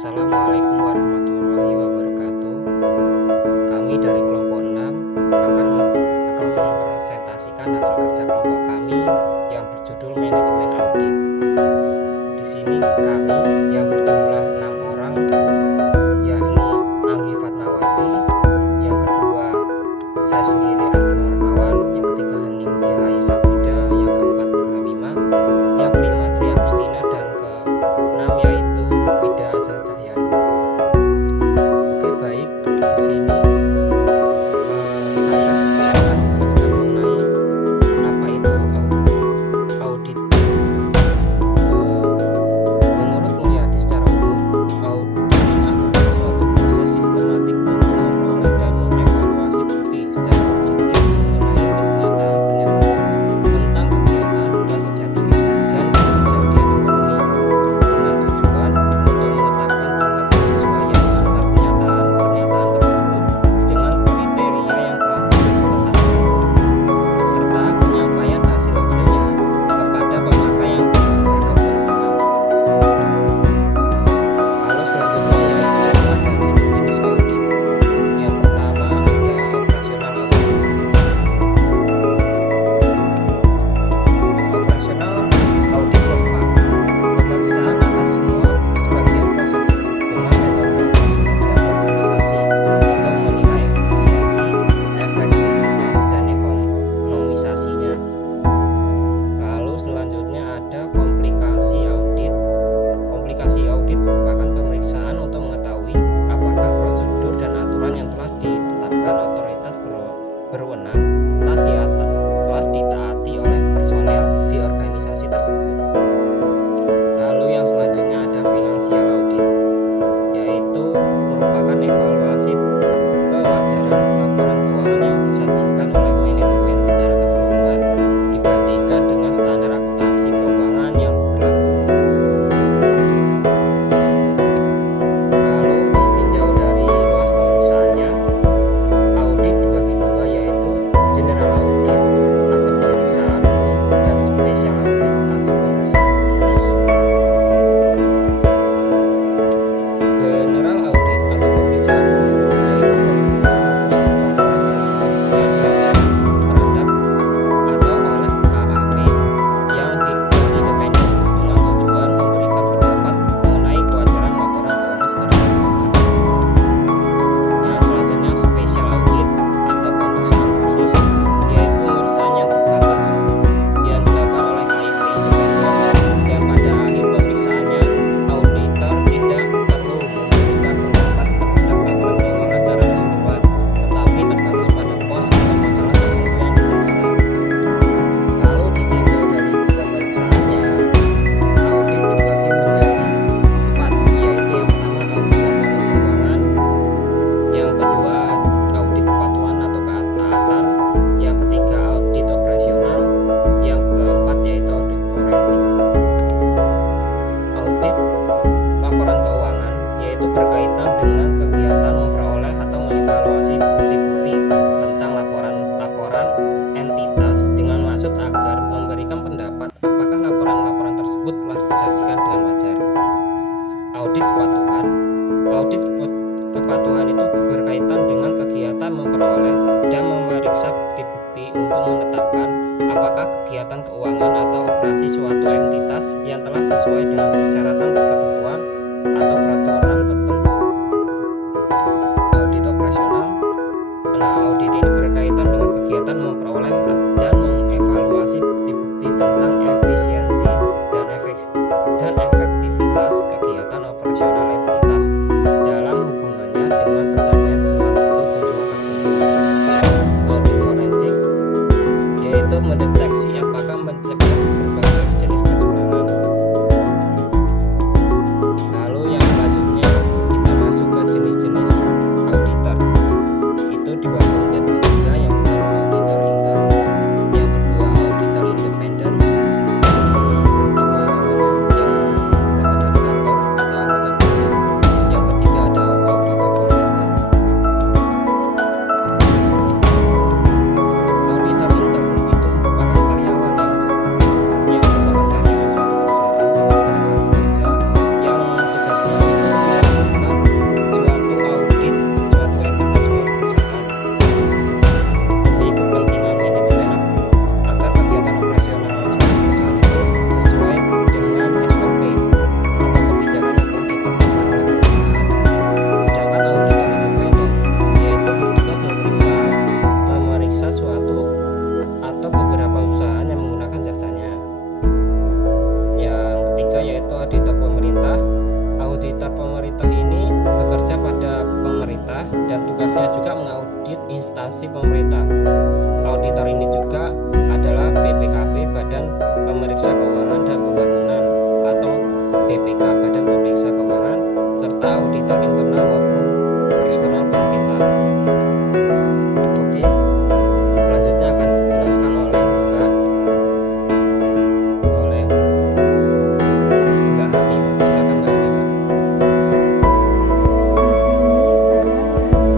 Assalamualaikum warahmatullahi wabarakatuh. Kami dari kelompok 6 akan mempresentasikan hasil kerja kelompok kami yang berjudul manajemen audit. Di sini kami yang berjumlah 6 orang, yakni Anggi Fatmawati, yang kedua saya sendiri Arjuna Rahmawan, yang ketiga Hening Dihayu Safrida, yang keempat Nur Hamimah, yang kelima Tri Agustina, dan keenam yaitu Wida Asal Cahyani. Oke, baik, di sini saya akan menjelaskan mengenai apa itu audit. Menurut Mulyadi secara umum, audit adalah suatu proses sistematik untuk memperoleh dan mengevaluasi bukti secara objektif mengenai kenyataan-kenyataan tentang kegiatan dan kejadian ekonomi dengan tujuan untuk menetapkan tingkat kesesuaian antar pernyataan tersebut dengan kriteria yang telah ditetapkan, serta penyampaian hasil-hasilnya kepada pemakai yang berkepentingan. Lalu selanjutnya yaitu ada jenis-jenis audit. Yang pertama ada operasional audit. Operasional audit berupa pemeriksaan atas semua sebagian prosedur dengan metode operasional organisasi untuk menilai efisiensi, efektivitas, dan ekonomisasinya. Lalu selanjutnya ada komplikasi audit. Komplikasi audit merupakan pemeriksaan untuk mengetahui apakah prosedur dan aturan yang telah ditetapkan otoritas berwenang telah ditaati oleh personel di organisasi tersebut. Lalu yang selanjutnya ada finansial audit, yaitu merupakan evaluasi kewajaran laporan keuangan yang disajikan oleh manajemen secara keseluruhan dibandingkan dengan standar akuntansi keuangan yang berlaku. Lalu ditinjau dari luas pemeriksaannya, audit dibagi dua, yaitu general audit atau pemeriksaan umum dan special audit atau pemeriksaan khusus. General audit atau pemeriksaan umum yaitu pemeriksaan atas laporan keuangan terhadap atau oleh KAP yang independen dengan tujuan memberikan pendapat mengenai kewajaran laporan keuangan secara keseluruhan. Nah, selanjutnya special audit atau pemeriksaan khusus yaitu pemeriksaan yang terbatas yang dilakukan oleh KAP independen, dan pada akhir pemeriksaannya auditor tidak perlu memberikan pendapat terhadap laporan keuangan secara keseluruhan, tetapi terbatas pada pos atau masalah tertentu yang diperiksa. Lalu ditinjau dari pemeriksaannya, audit dibagi menjadi 4, yaitu yang pertama audit laporan keuangan, yang kedua audit kepatuhan atau ketaatan, yang ketiga audit operasional, yang keempat yaitu audit forensik. Audit laporan keuangan yaitu berkaitan dengan kegiatan memperoleh atau mengevaluasi bukti-bukti tentang laporan-laporan entitas dengan maksud agar memberikan pendapat apakah laporan-laporan tersebut telah disajikan dengan wajar. Audit kepatuhan. Audit kepatuhan itu berkaitan dengan kegiatan memperoleh dan memeriksa bukti-bukti untuk menetapkan apakah kegiatan keuangan atau operasi suatu entitas yang telah sesuai dengan persyaratan ketentuan atau peraturan tertentu. Audit operasional. Nah, audit ini berkaitan dengan kegiatan memperoleh dan mengevaluasi bukti-bukti tentang efisiensi dan efektivitas kegiatan operasional entitas dalam hubungannya dengan pencapaian suatu tujuan tertentu. Audit forensik yaitu mendeteksi apakah mencegah berbagai jenis kecurangan. Lalu yang selanjutnya kita masuk ke jenis-jenis auditor. Itu dibagi menjadi 3, yang pertama auditor intern, yang kedua auditor independen, Audit pemerintah ini bekerja pada pemerintah dan tugasnya juga mengaudit instansi pemerintah. Auditor ini juga adalah BPKP, Badan Pemeriksa Keuangan dan Pembangunan, atau BPK, Badan Pemeriksa Keuangan, serta auditor internal maupun eksternal pemerintah. Oke, selanjutnya akan dijelaskan oleh Mbak Hamimah. Silakan Mbak Hamimah. Di sini saya Nurhamimah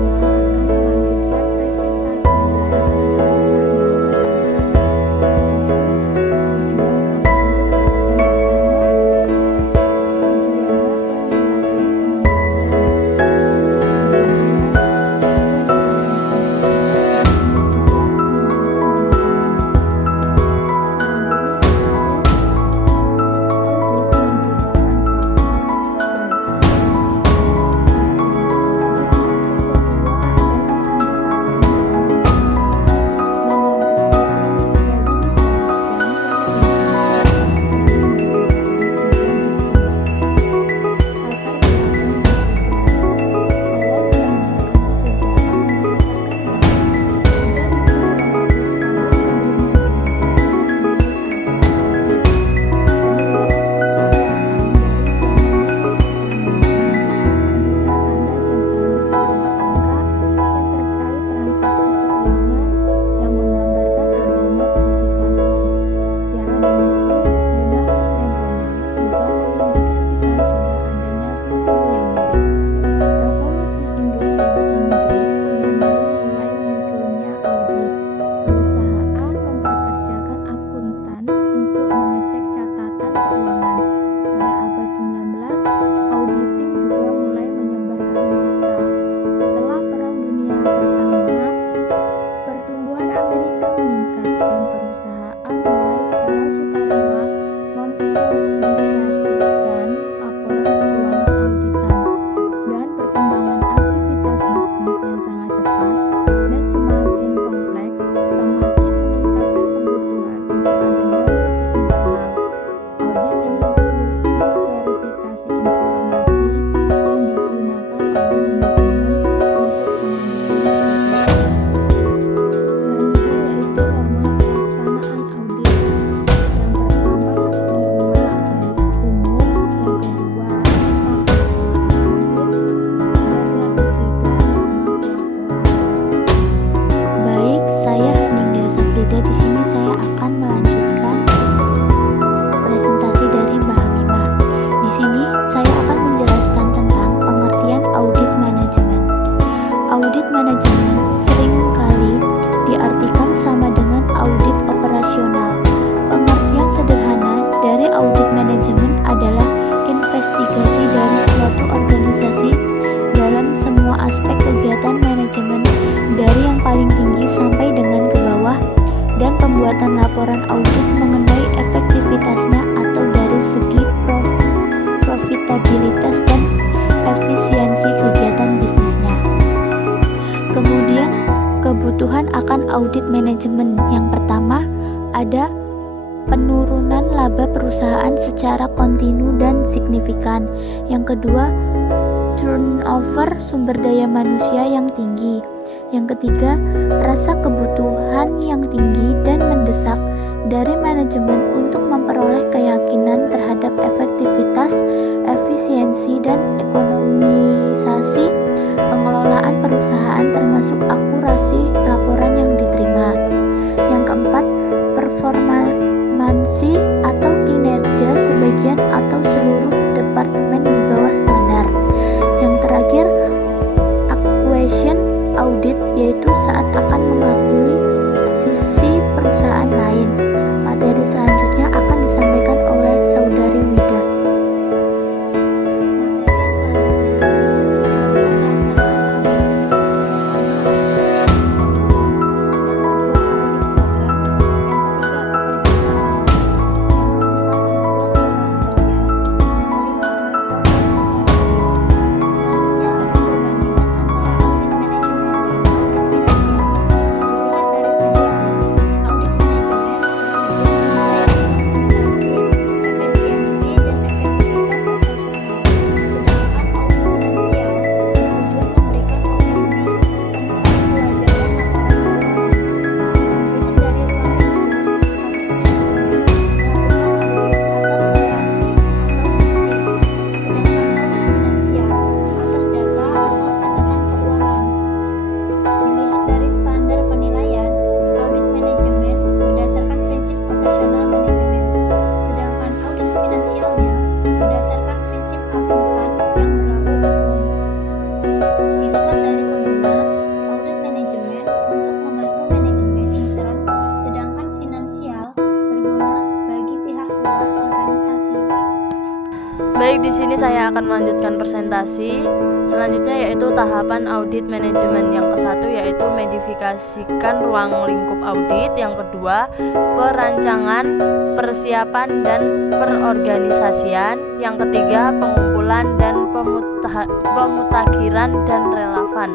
akan melanjutkan presentasi dari pembuatan laporan audit mengenai efektivitasnya atau dari segi profitabilitas dan efisiensi kegiatan bisnisnya. Kemudian, kebutuhan akan audit manajemen. Yang pertama, ada penurunan laba perusahaan secara kontinu dan signifikan. Yang kedua, turnover sumber daya manusia yang tinggi. Yang ketiga, rasa kebutuhan yang tinggi dan mendesak dari manajemen untuk memperoleh keyakinan terhadap efektivitas, efisiensi, dan ekonomisasi pengelolaan perusahaan termasuk akurasi laporan yang diterima. Yang keempat, performansi atau kinerja sebagian atau seluruh departemen di bawah standar. Yang terakhir, acquisition audit, yaitu saat akan mengakui sisi perusahaan lain. Materi selanjutnya akan disampaikan oleh di sini saya akan melanjutkan presentasi. Selanjutnya yaitu tahapan audit manajemen. Yang ke-1 yaitu modifikasikan ruang lingkup audit. Yang kedua, perancangan, persiapan dan perorganisasian. Yang ketiga, pengumpulan dan pemutakhiran dan relevan.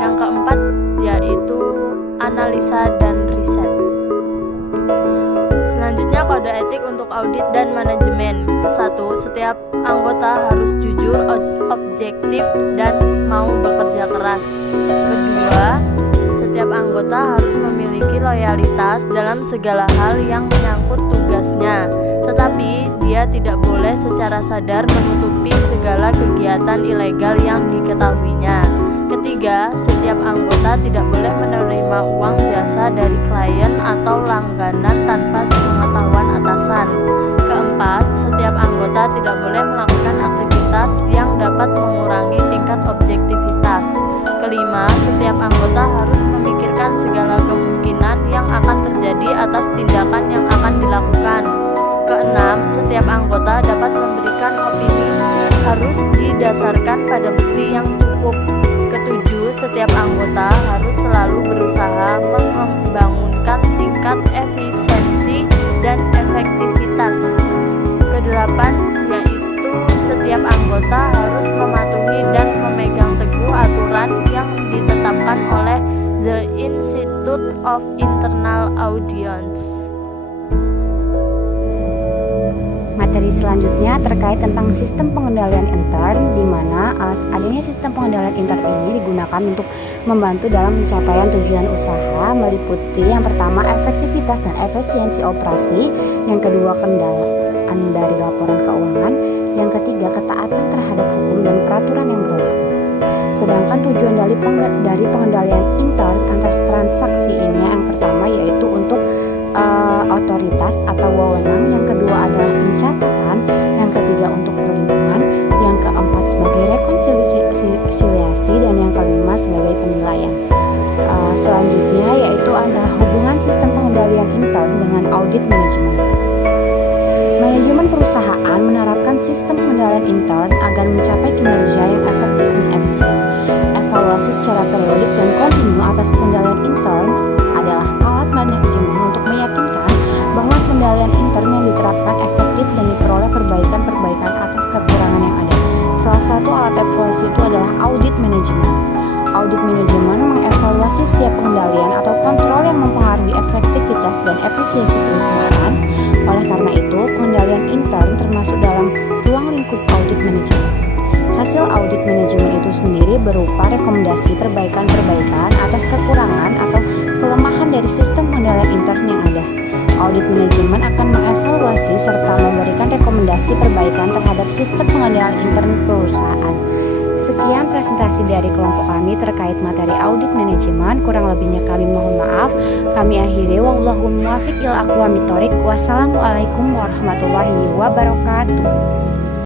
Yang keempat yaitu analisa dan riset. Selanjutnya kode etik untuk audit dan manajemen. Ke-1, setiap anggota harus jujur, objektif, dan mau bekerja keras. Kedua, setiap anggota harus memiliki loyalitas dalam segala hal yang menyangkut tugasnya, tetapi dia tidak boleh secara sadar menutupi segala kegiatan ilegal yang diketahuinya. Ketiga, setiap anggota tidak boleh menerima uang jasa dari klien atau langganan tanpa sepengetahuan atasan. Keempat, setiap anggota tidak boleh melakukan aktivitas yang dapat mengurangi tingkat objektivitas. Kelima, setiap anggota harus memikirkan segala kemungkinan yang akan terjadi atas tindakan yang akan dilakukan. Keenam, setiap anggota dapat memberikan opini harus didasarkan pada bukti yang cukup. Ketujuh, setiap anggota harus selalu berusaha membangunkan tingkat efisiensi dan efektivitas. Kedelapan, yaitu setiap anggota harus mematuhi dan memegang teguh aturan yang ditetapkan oleh The Institute of Internal Audits. Materi selanjutnya terkait tentang sistem pengendalian intern, di mana adanya sistem pengendalian intern ini digunakan untuk membantu dalam pencapaian tujuan usaha, meliputi yang pertama efektivitas dan efisiensi operasi, yang kedua kendalian dari laporan keuangan, yang ketiga ketaatan terhadap hukum dan peraturan yang berlaku. Sedangkan tujuan dari pengendalian intern atas transaksi ini yang pertama yaitu untuk otoritas atau wewenang, yang kedua adalah pencatatan, yang ketiga untuk perlindungan, yang keempat sebagai rekonsiliasi, dan yang kelima sebagai penilaian. Selanjutnya yaitu adalah hubungan sistem pengendalian intern dengan audit manajemen. Manajemen perusahaan menerapkan sistem pengendalian intern agar mencapai kinerja yang efektif dan efisien. Evaluasi secara periodik dan kontinu atas pengendalian intern adalah alat manajemen untuk meyakinkan bahwa pengendalian intern yang diterapkan efektif dan diperoleh perbaikan-perbaikan atas kekurangan yang ada. Salah satu alat evaluasi itu adalah audit manajemen. Audit manajemen mengevaluasi setiap pengendalian atau kontrol yang mempengaruhi efektivitas dan efisiensi perusahaan. Oleh karena itu, pengendalian intern termasuk dalam ruang lingkup audit manajemen. Hasil audit manajemen itu sendiri berupa rekomendasi perbaikan-perbaikan atas kekurangan atau kelemahan dari sistem pengendalian intern yang ada. Audit manajemen akan mengevaluasi serta memberikan rekomendasi perbaikan terhadap sistem pengendalian intern perusahaan. Sekian presentasi dari kelompok kami terkait materi audit manajemen. Kurang lebihnya kami mohon maaf. Kami akhiri, wallahu muwaffiq ila aqwamit thoriq. Wassalamualaikum warahmatullahi wabarakatuh.